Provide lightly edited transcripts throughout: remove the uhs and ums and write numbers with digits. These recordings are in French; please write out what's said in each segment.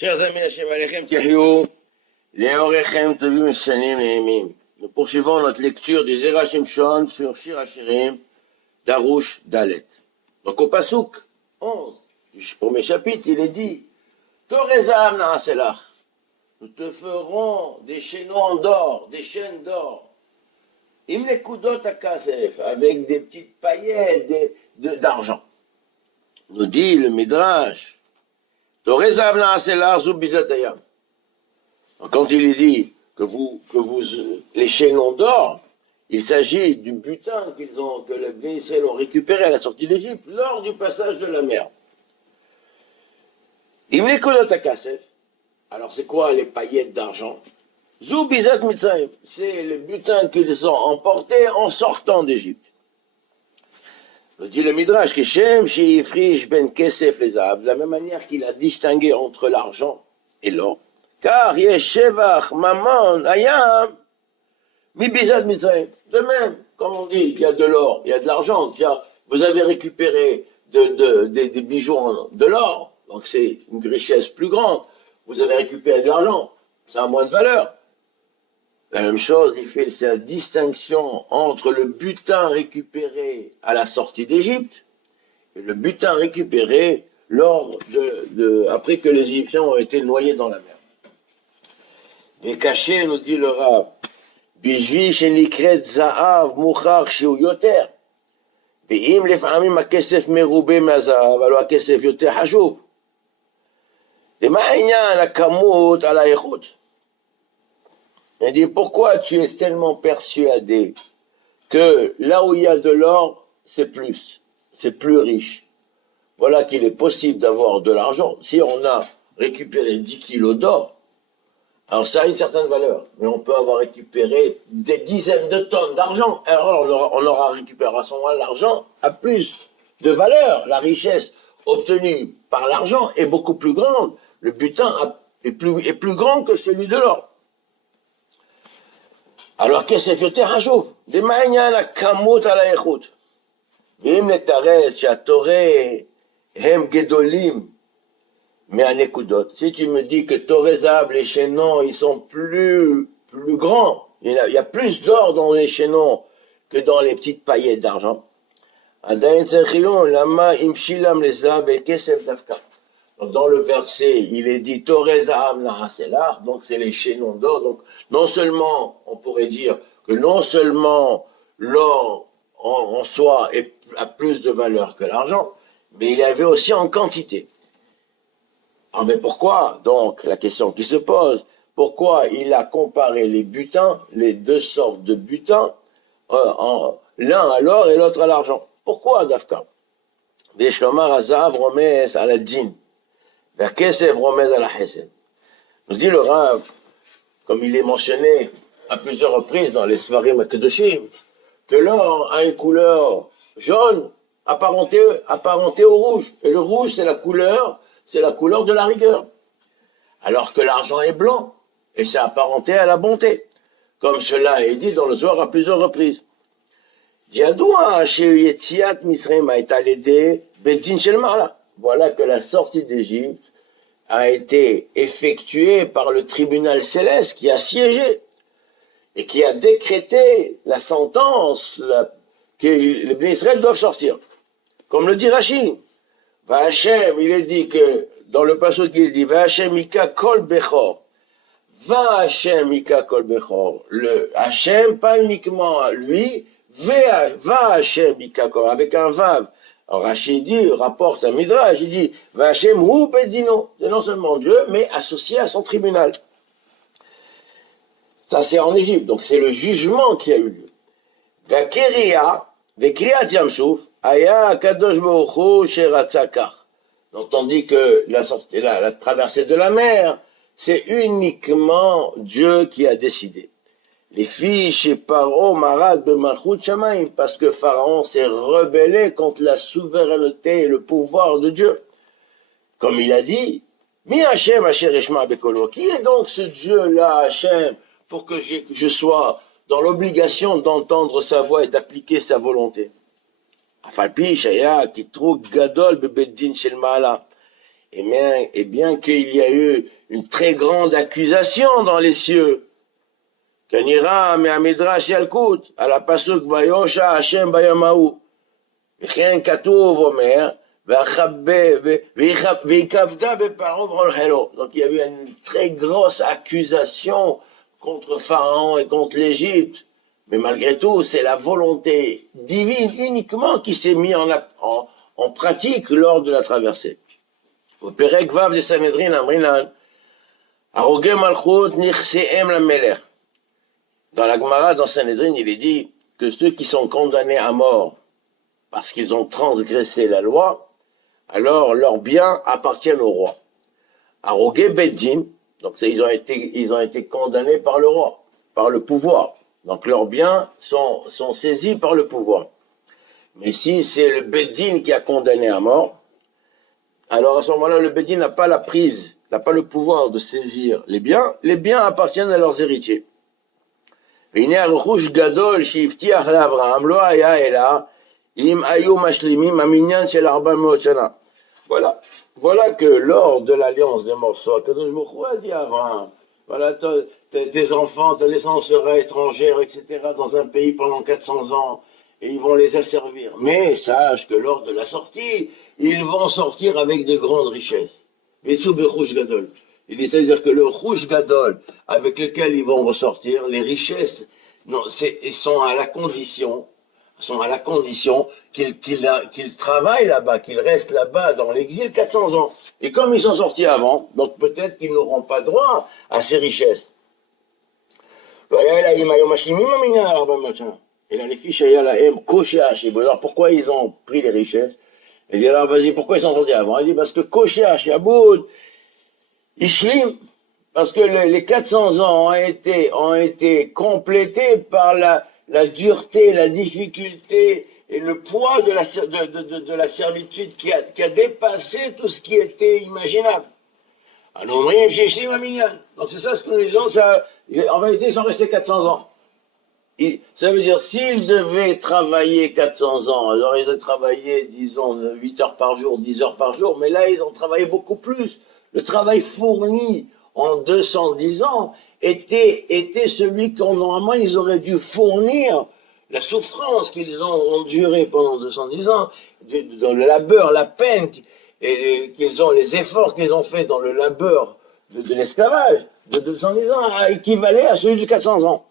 Chers amis, Hashem Alechem Tihyou, Leorechem Tovim Shanim Nehemim. Nous poursuivons notre lecture des Zera Shimshon sur Shir Hashirim, Darush Dalet. Donc au Pasuk 11, du premier chapitre, il est dit Torezam Naaselach. Nous te ferons des chaînons d'or, des chaînes d'or. Im lekudot akasef, avec des petites paillettes d'argent. Nous dit le Midrash, Torezam Naaselach Zub Bizatayam. Quand il est dit que les chaînons d'or, il s'agit du butin que les Bnei Israël ont récupéré à la sortie d'Égypte lors du passage de la mer. Im lekudot akasef. Alors c'est quoi les paillettes d'argent? Zoubizat Mitzrayim, c'est le butin qu'ils ont emporté en sortant d'Égypte. Nous dit le Midrash, Keshem Sheifrish ben Kesef les Zahav, de la même manière qu'il a distingué entre l'argent et l'or. Car Yeshevach Maman Ayam Mibizat Mitzrayim. De même, comme on dit, il y a de l'or, il y a de l'argent. Vous avez récupéré des bijoux de l'or, donc c'est une richesse plus grande. Vous avez récupéré de l'argent, ça a moins de valeur. La même chose, il fait sa distinction entre le butin récupéré à la sortie d'Égypte et le butin récupéré après que les Égyptiens ont été noyés dans la mer. Et caché, nous dit le Rav, Bijvi shenikret za'av muchach shiu yoter. Ve'im lef'amim ha'kesef merube me'azav, alors ha'kesef yoter hashuv. Il dit, pourquoi tu es tellement persuadé que là où il y a de l'or, c'est plus riche. Voilà qu'il est possible d'avoir de l'argent. Si on a récupéré 10 kilos d'or, alors ça a une certaine valeur, mais on peut avoir récupéré des dizaines de tonnes d'argent. Alors on aura récupéré à ce moment-là l'argent a plus de valeur. La richesse obtenue par l'argent est beaucoup plus grande. Le butin est plus grand que celui de l'or. Alors qu'est-ce que c'est Hachouv? Des manières la kamut à la écoute. Vim letaret shatoreh hem gedolim mais à nekudot. Si tu me dis que Torezab, les chaînons, ils sont plus grands, il y a plus d'or dans les chaînons que dans les petites paillettes d'argent. Adain tzerion lama imshilam lezab et kesef dafka. Dans le verset, il est dit Torezab naaselar, donc c'est les chaînons d'or. Donc non seulement, on pourrait dire que non seulement l'or en soi a plus de valeur que l'argent, mais il y avait aussi en quantité. Ah mais pourquoi? Donc la question qui se pose, pourquoi il a comparé les butins, les deux sortes de butins, l'un à l'or et l'autre à l'argent? Pourquoi Dafka? Veshlomar Azav Romez à la din. Kesef Romez à la Hesed. Nous dit le Rav, comme il est mentionné à plusieurs reprises dans les Sfarim Kedoshim, que l'or a une couleur jaune apparentée au rouge. Et le rouge, c'est la couleur de la rigueur. Alors que l'argent est blanc, et c'est apparenté à la bonté. Comme cela est dit dans le Zohar à plusieurs reprises. Voilà que la sortie d'Égypte a été effectuée par le tribunal céleste qui a siégé et qui a décrété la sentence que les Bnei Israël doivent sortir. Comme le dit Rashi, Va'Hashem, il est dit que dans le passage qu'il dit Va'Hashem Ika Kol Bechor, Va'Hashem Ika Kol Bechor, le Hachem pas uniquement lui, Va'Hashem Ika Kol, avec un Vav. Alors Rashi dit, rapporte un Midrash, il dit Va'Hashem Hu Bedino, c'est non seulement Dieu, mais associé à son tribunal. Ça c'est en Égypte, donc c'est le jugement qui a eu lieu. Va'Kiriya, Va'Kriyat Yamsuf, Aya Kadosh Baruch Hu Sheratzakar. Donc on dit que la traversée de la mer, c'est uniquement Dieu qui a décidé. Les filles chez Paro Marad de Malchut Shamaim, parce que Pharaon s'est rebellé contre la souveraineté et le pouvoir de Dieu. Comme il a dit, Mi Hashem Asher Eshma Bekolo. Qui est donc ce Dieu-là, Hashem, pour que je sois dans l'obligation d'entendre sa voix et d'appliquer sa volonté? Afalpi Shaya Kitruk Gadol Bebeddin Shel Maala. et bien qu'il y a eu une très grande accusation dans les cieux, Kanira מהמדרש ילקוט, על הפסוק ויושע השם ביום ההוא. וכן כתוב אומר, והיכבדה בפרעה ובאוהלו. Donc il y a eu une très grosse accusation contre Pharaon et contre l'Égypte. Mais malgré tout, c'est la volonté divine uniquement qui s'est mise en pratique lors de la traversée. Au Perek Vav de Sanhedrin, Amrinan, Arogé Malchut Nichseem la Melech. Dans la Gemara, dans Sanhedrin, il est dit que ceux qui sont condamnés à mort parce qu'ils ont transgressé la loi, alors leurs biens appartiennent au roi. Arogé Beddin, donc ils ont été condamnés par le roi, par le pouvoir. Donc leurs biens sont saisis par le pouvoir. Mais si c'est le Beddin qui a condamné à mort, alors à ce moment-là, le Beddin n'a pas la prise, n'a pas le pouvoir de saisir les biens appartiennent à leurs héritiers. והנה הרכוש גדול שהבטיח לאברהם לא היה אלא אם היו משלימים המניין של 400 שנה. Voilà que lors de l'alliance des morceaux, Akadosh Baruch Hu a dit à Abraham, voilà, tes enfants, ta naissance sera étrangère, etc., dans un pays pendant 400 ans, et ils vont les asservir. Mais sache que lors de la sortie, ils vont sortir avec de grandes richesses. Vetsu bechush gadol. Il dit, c'est-à-dire que le rouge gadol avec lequel ils vont ressortir, les richesses, non, ils sont à la condition qu'ils travaillent là-bas, qu'ils restent là-bas dans l'exil 400 ans. Et comme ils sont sortis avant, donc peut-être qu'ils n'auront pas droit à ces richesses. Et là, les fiches, alors pourquoi ils ont pris les richesses? Il dit, alors vas-y, pourquoi ils sont sortis avant? Il dit, parce que Kosher, Shaboud, Ishlim, parce que les 400 ans ont été complétés par la dureté, la difficulté et le poids de la servitude qui a dépassé tout ce qui était imaginable. Donc c'est ça ce que nous disons, en réalité ils sont restés 400 ans. Ça veut dire, s'ils devaient travailler 400 ans, alors ils devaient travailler, disons, 8 heures par jour, 10 heures par jour, mais là ils ont travaillé beaucoup plus. Le travail fourni en 210 ans était celui qu'on normalement ils auraient dû fournir. La souffrance qu'ils ont endurée pendant 210 ans, dans le labeur, la peine qu'ils ont, les efforts qu'ils ont fait dans le labeur de l'esclavage de 210 ans, équivalait à celui de 400 ans.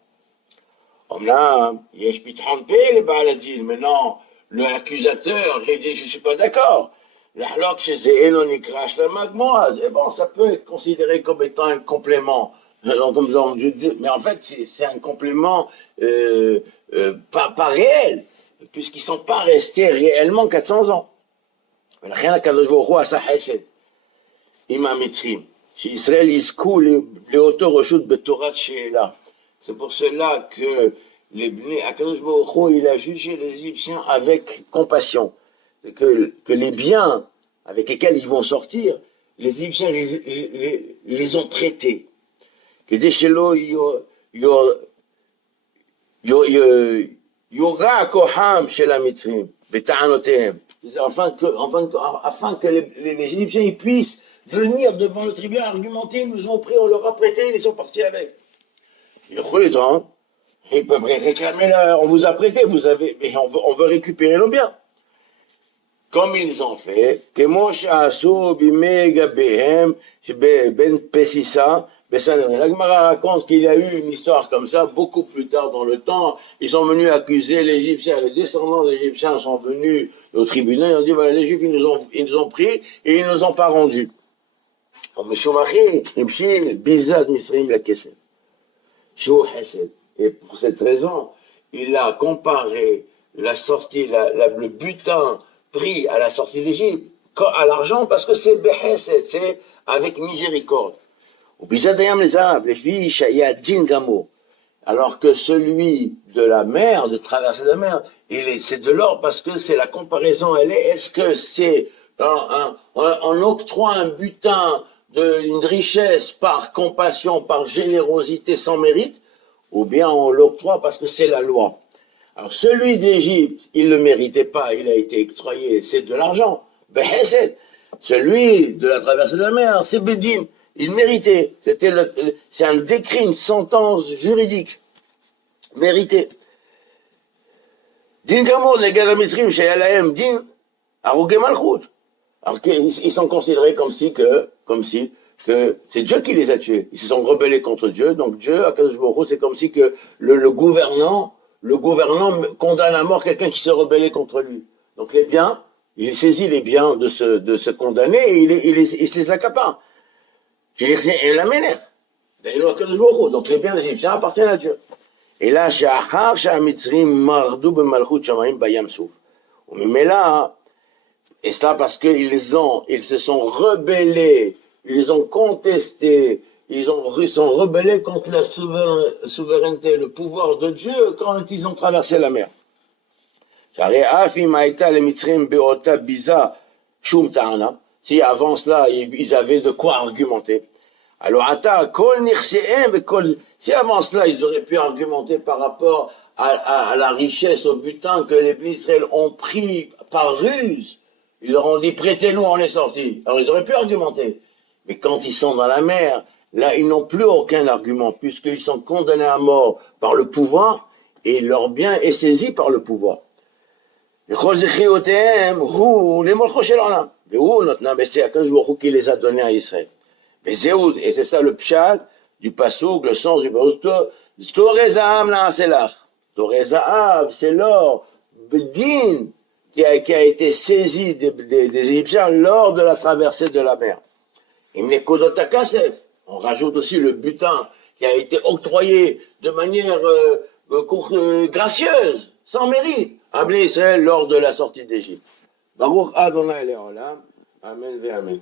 Là, il trompé les baladines. Maintenant, l'accusateur, il dit, je ne suis pas d'accord. Et bon, ça peut être considéré comme étant un complément. Mais en fait, c'est un complément pas réel, puisqu'ils ne sont pas restés réellement 400 ans. C'est pour cela que Akadosh Baruch Hu, il a jugé les Égyptiens avec compassion. Que les biens avec lesquels ils vont sortir, les Égyptiens les ont traités. Afin que les Égyptiens ils puissent venir devant le tribunal argumenter, ils nous ont pris, on leur a prêté, ils sont partis avec. Ils peuvent réclamer, on vous a prêté, mais on veut récupérer nos biens. Comme ils ont fait, que Moshe Asou Bimega Behem, Ben Pessissa, la Gemara raconte qu'il y a eu une histoire comme ça beaucoup plus tard dans le temps. Ils sont venus accuser les Égyptiens, les descendants des Égyptiens sont venus au tribunal, ils ont dit voilà, les Juifs ils nous ont pris et ils nous ont pas rendus. Et pour cette raison, il a comparé la sortie, le butin pris à la sortie d'Égypte à l'argent parce que c'est behesed, c'est avec miséricorde. Alors que celui de la mer, de traverser la mer, c'est de l'or parce que c'est la comparaison, est-ce que c'est on octroie un butin d'une richesse par compassion, par générosité sans mérite, ou bien on l'octroie parce que c'est la loi. Alors celui d'Égypte, il ne le méritait pas, il a été octroyé, c'est de l'argent, behesed. Celui de la traversée de la mer, c'est Bédine. Il méritait. C'est un décret, une sentence juridique. Méritée. Din Gamor, les Galamitrim, chez Alahem, Din, Arugé Malchut. Alors qu'ils sont considérés comme si que c'est Dieu qui les a tués. Ils se sont rebellés contre Dieu. Donc Dieu, Akadosh Baruch Hu, c'est comme si que le gouvernant condamne à mort quelqu'un qui s'est rebellé contre lui. Donc les biens, il saisit les biens de ce condamné et il se les accapare. Et la ménère. Donc les biens des Égyptiens appartiennent à Dieu. Et là, Sha'achar Sha'amitzrim Mardu B'Malchut Shamayim Bayam Souf. Mais là, et cela parce qu'ils se sont rebellés, ils ont contesté, ils sont rebellés contre la souveraineté, le pouvoir de Dieu quand ils ont traversé la mer. Si avant cela, ils avaient de quoi argumenter. Alors, si avant cela, ils auraient pu argumenter par rapport à la richesse, au butin que les bénis Israël ont pris par ruse, ils leur ont dit, prêtez-nous, on est sortis. Alors, ils auraient pu argumenter. Mais quand ils sont dans la mer, là, ils n'ont plus aucun argument, puisqu'ils sont condamnés à mort par le pouvoir, et leur bien est saisi par le pouvoir. Et c'est à quel jour qui les a donnés à Israël. Mais Zéoud, et c'est ça le pshat du pasouk, le sens du pasouk, Torezaham la Aselach. Torezaham, c'est l'or, Bedin, qui a été saisi des Égyptiens lors de la traversée de la mer. Et on rajoute aussi le butin qui a été octroyé de manière gracieuse, sans mérite, à Bnei Israël lors de la sortie d'Égypte. Baruch Adonai Le'olam, Amen ve Amen.